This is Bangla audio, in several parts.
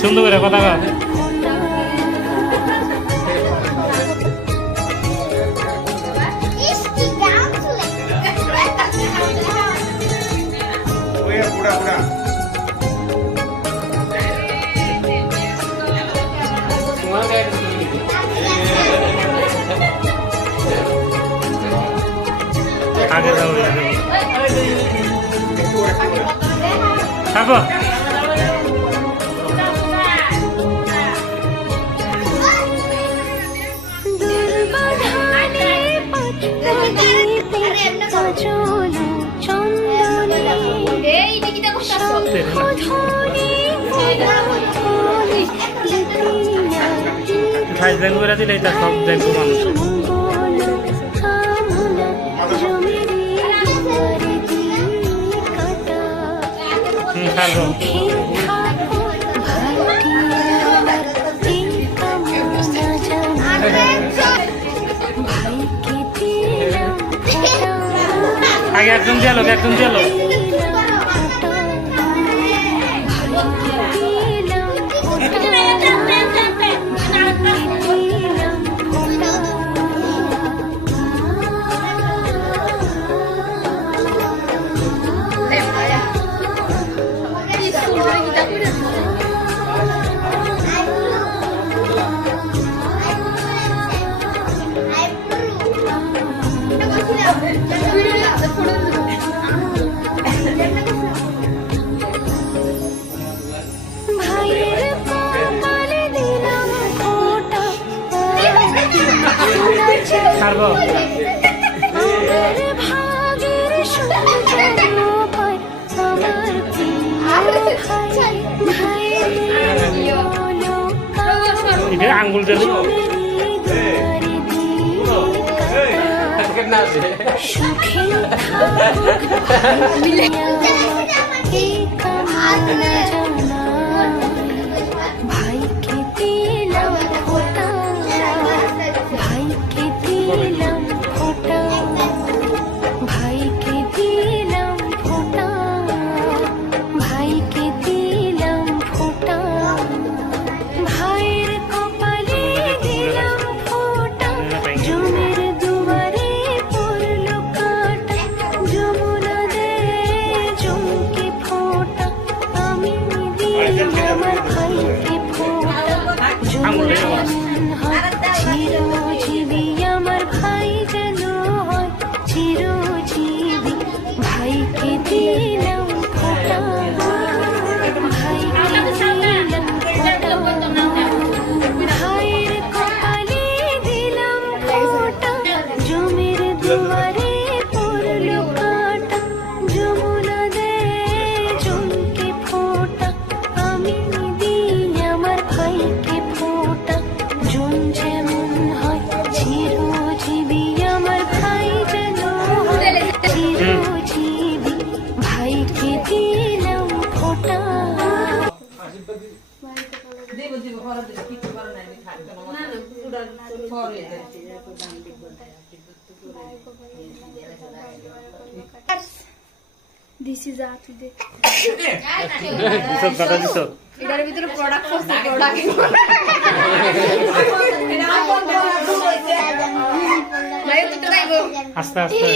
সুন্দর করে কথা বল। আগে যাও থাকো। খাই দেন করে দিলে এটা সব দেখবো মানুষ। আগে একজন দিয়ালো একজন দিয়ালো। আঙ্গুল দিল This is our today. এটার ভিতরে প্রোডাক্ট আছে প্রোডাক্ট ভাই তো গাইবো আস্তে আস্তে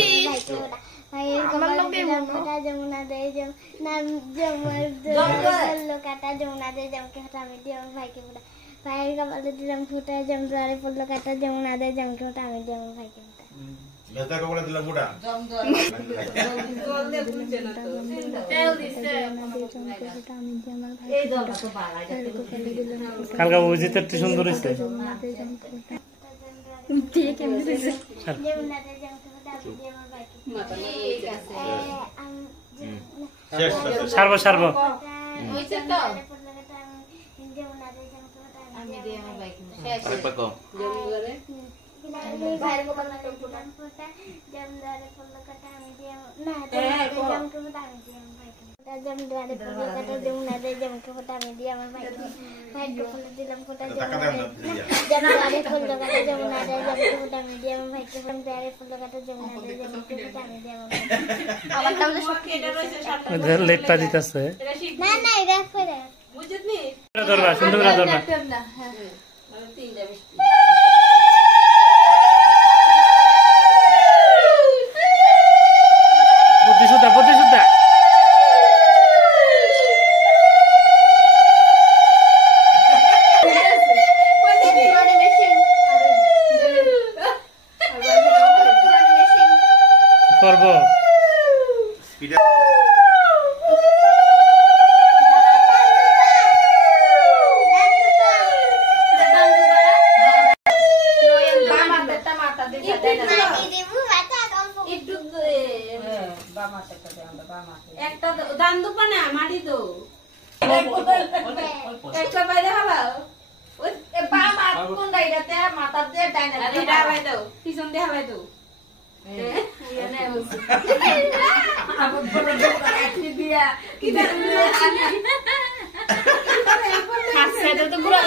ভাইয়ের কপালে মোটা যমুনা দেয় নাম জমর দোল কাটা যমুনা দেয় জমকে হটা আমি দিও ভাইকে মোটা ভাইয়ের কপালে দিলাম ফুটা জমদারে পড়লো কাটা যমুনা দেয় জমকে হটা আমি দিও ভাইকে মোটা মেতা কবলে দিলাম ফুটা জমদর জল দে বুঝছে না তো তেল দিছে এই জল তো বাড়া যাচ্ছে কালকে ওজিতে একটু সুন্দর হইছে ঠিক কেমন হইছে শেষ সারবো সারবো হইছে তো আমি দিয়ে আমার বাইক শেষ পাকো জমদরে ভাইয়ের কপালে দিলাম ফুটা জমদারে পড়লো কাটা আমি দিও না জমকে হটা আমি দিও ভাইকে মোটা কাটা যেমন দুয়ারে ফুল কাটা যমুনা দেয় যেমনকে ফোটা আমি দিয়ে আমার ভাইকে ফুলে দিলাম ফোটা দুয়ারে ফুল কাটা যমুনা দেয় যেমনকে ফোটা আমি দিয়ে আমার ভাইকে দুয়ারে ফুল কাটা যমুনা দেয় যেমনকে ফোটা আমি দিয়ে আমার তাহলে সব এটা রয়েছে সাতটা ওদের লেটটা দিতেছে এটা শিখ না না এটা করে বুঝছনি ধরবা সুন্দর করে ধরবা মানে তিনটা মিষ্টি বুদ্ধি করবো একটা দান দুপা না মাটি তো একটা বাইরে হলো ওই বাম হাত কোনটা এটাতে মাথা দিয়ে ডাইনা এটা হালাই দাও পিছন দিয়ে হালাই দাও ইয়ানে হইছে আবার বড় বড় কাটি দিয়া কি হাসছে তো পুরো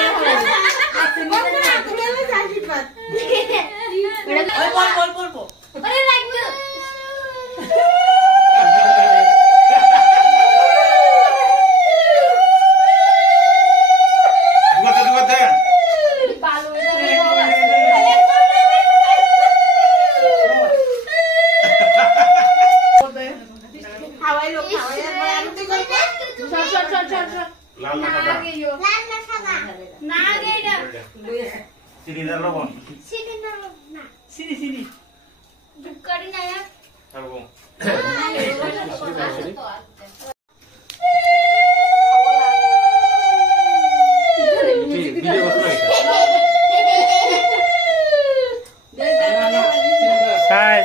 হাসছে না তুমি যাচ্ছি বাত ওই বল আরে লাগবে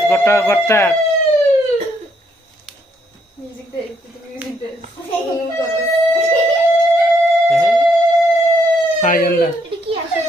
গোটা হাই আল্লাহ এটা কি আছে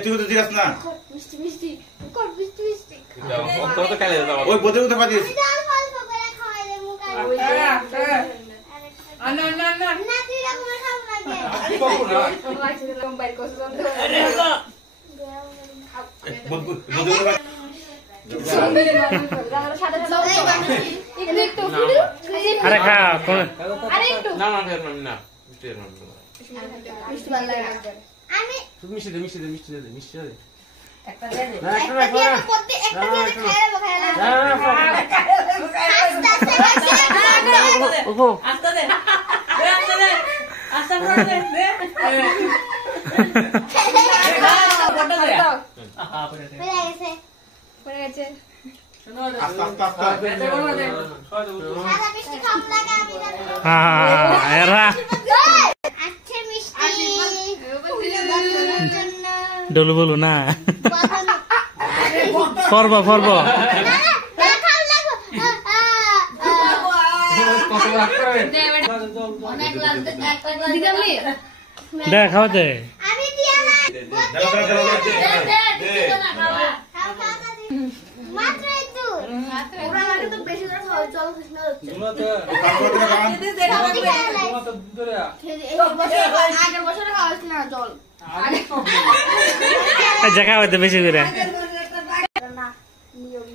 তুই তো দিস না মিষ্টি মিষ্টি কর মিষ্টি মিষ্টি তো কালে ওই বোধে উঠে পাঠিয়েছি আমি ডাল অল্প করে খাওয়াইলে মুখ আর না না না না তুই এরকম খাও লাগে আমি করব না আরে খা আরে একটু না না না মিষ্টি ভালো লাগে আমি মিষ্টি দে একটা দে দে না একটা দিয়ে করতে একটা দিয়ে খাইলে ওগো আস্তে দে আস্তে করে দে বড় দে পড়ে গেছে শোনো দে আস্তে আস্তে দে বড় দে সাদা মিষ্টি কম লাগে আমি জানি এরা আচ্ছা মিষ্টি জন্য ডলু বলু না বাবা ফরব না খাও লাগো কত রাখবে অনেক লাগবে একটা দিগামলি দে খাও দে আমি দিয়া না খাও খাও মাত্র একটু ওরা মানে তো বেশি করে খাওয়া চল কৃষ্ণ হচ্ছে আগের বছরে খাওয়া হচ্ছে না জল দেখা হইতে বেশি করে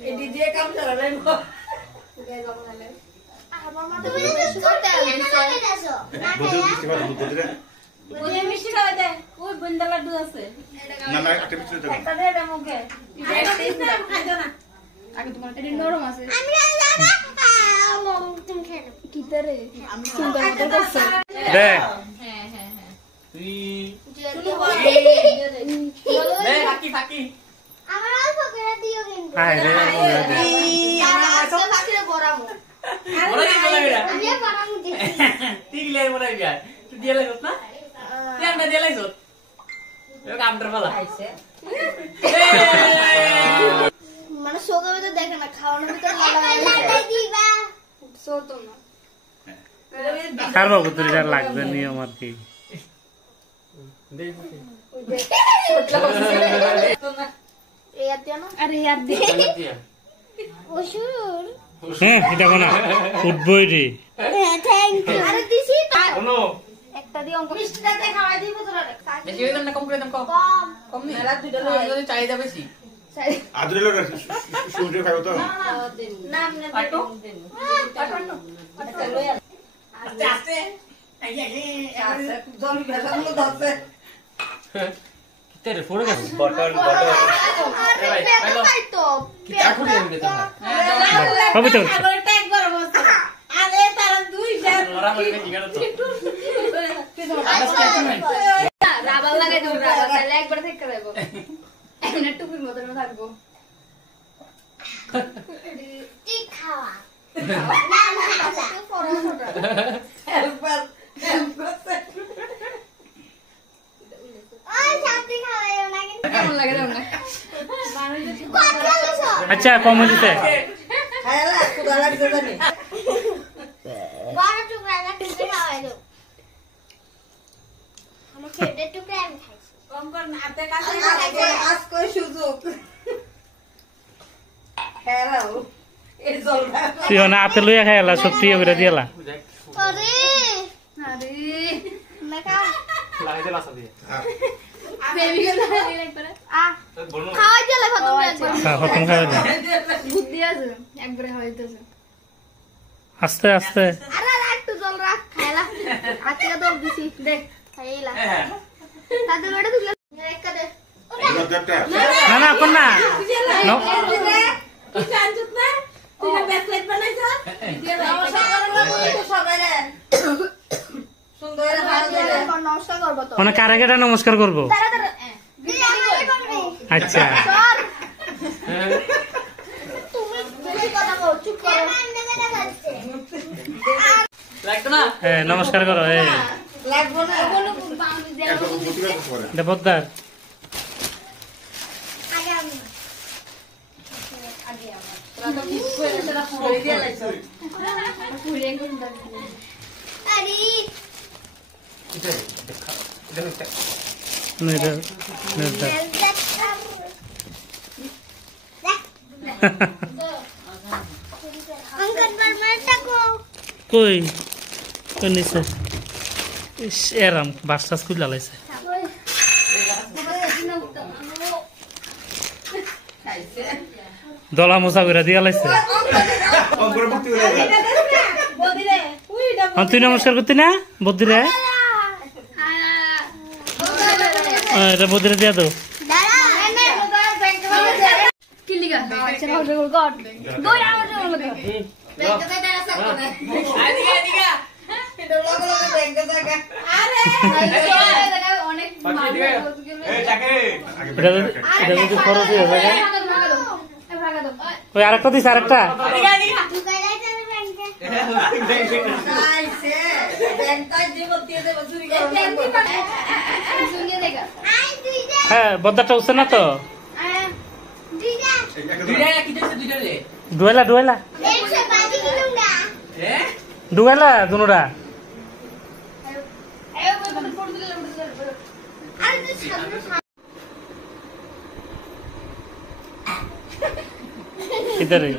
এডি দিয়ে কাম চালালেন আমার মাথা বেশি করতে ওই মিষ্টি খাওয়া দে ওই বন্দা লাড্ডু আছে না না একটা কিছু তো একটা দে দে মুখে খাইতো না আগে তোমার এটা নরম আছে আমি তুমি খেয়ে নাও কি তারে আমি সুন্দর মতো করছ দে তুই ফাঁকি আমার অল্প করে দিও কিন্তু আয় রে আমার আজকে ফাকিরে বড়ামু আমি বড়ামু দিছি তুই দিয়ে লাইছ না তুই দিয়ে লাইছ আন্ডার পালা মানে সোগা ভিতরে দেখে না খাওয়ানোর ভিতরে লাগা দিবা সোতো না কার বাবু তোর এটা লাগবে নিয়ম আর কি ইয়ার দিয়া না আরে ইয়ার দিয়ে ওশুর এটা কোনা উঠবই রে থ্যাংক ইউ আরে দিছি তো কোনো একটা দিয়ে অঙ্ক মিষ্টিটাতে খাওয়াই দিব তোরা বেশি হইলাম না কম করে দাম কম কম কম নি এলা দুইটা লই চাহিদা বেশি আদরে লোক শুনতে খাবো তো নাম না পাটো পাঠানো আচ্ছা লই আস আস্তে আস্তে আস্তে জমি ভেজানো ধরছে কিতে ফোড়ে গেছে বটল এ ভাই হ্যালো তো কি এখন নিয়ে তো হবে তো আরে ট্যাগ বড় বসে আরে তারা দুই জন ওরা বলে কি গেল তো রাবার লাগাই দেব রাবার তাহলে একবার থেকে দেব এখানে টুপির মতো থাকবো ঠিক খাওয়া না না তো ফরমাটা হেল্পার করছে ওই ছাত্রী খাওয়াইও না কিন্তু কেমন লাগে দাও না কথা বলছো আচ্ছা কম হইছে খায়লা খুদা লাগছে জানি বড় টুকরা না টুকরা খাওয়াই দাও আমার ফেভারিট টুকরা আমি খাইছি কম কর না হাতে কাছে আজ কই সুযোগ হেরাও এই জলটা তুই না হাতে লইয়া খাইলা সব তুই করে দিলা আরে আরে না খাও লাগে দিলা সাথে বেবি গেল একবার বলনো খাওয়া দিলে খতম হয়ে যাবে খতম খাওয়া যায় বুদ্ধি আছে একবারে খাওয়াইতেছে আস্তে আস্তে আরে একটু জল রাখ খাইলা আজকে তো দিছি দেখ খাইলা হ্যাঁ তাদের ওটা তুই একটা দে একটা না না কোন না নাও। তুই জানছত না তুই না ব্যাকলাইট বানাইছ সবাই রে সুন্দর ভালো করে নমস্কার করবো তো মানে কারে কারে নমস্কার করব তাড়াতাড়ি দিয়ে আমাকে করবি আচ্ছা সর তুমি বেশি কথা বল চুপ করো লাগতো না নমস্কার করো লাগবো না কোনো বাউন্ডারি দেওয়া এত প্রতিবাদ করে দেবদার আগে আমি সেটা পুরো দিয়ে লাইছ পুরিয়ে কোন দাও আরে কিতে দেখা দেখা নেদা নেদা अंकल पर मैं तको কই কই নিছে ইস এরাম বাসটা স্কুল লালাইছে খাইছে দলা মোছা করে দিয়া লাইছে অঙ্কুরে মুক্তি হয়ে যায় বদিরে উইডা তুই নমস্কার করতি না বদ্দিরে এটা বদ্দিরে দিয়া দাও दादा मैं बैंक किलिगा अच्छा हो गो गॉड दो आवर हो गो बैंक का दादा सब को আদিগা আদিগা এটা লগে লগে ব্যাংকে জায়গা আরে অনেক পাঠিয়ে দিবে এই টাকে এটা যদি খরচ হয়ে যায় ভাগা দাও ওই আরেকটা দিস আরেকটা আদিগা আদিগা তুই কইলাই যাবে ব্যাংকে খাইছে ব্যাংকটা জীবন দিয়ে দেব চুরি করে শুনিয়ে দেখা আই তুই যা হ্যাঁ বদ্দারটা উঠছে না তো তুই যা দুইটা কিতে দুইটা রে ডুয়েলা ডুয়েলা एक से बाजी लूंगा হ্যাঁ ডুয়েলা দুনুরা अरे वो तो फोड़ दिले अरे तू सामने इधर ही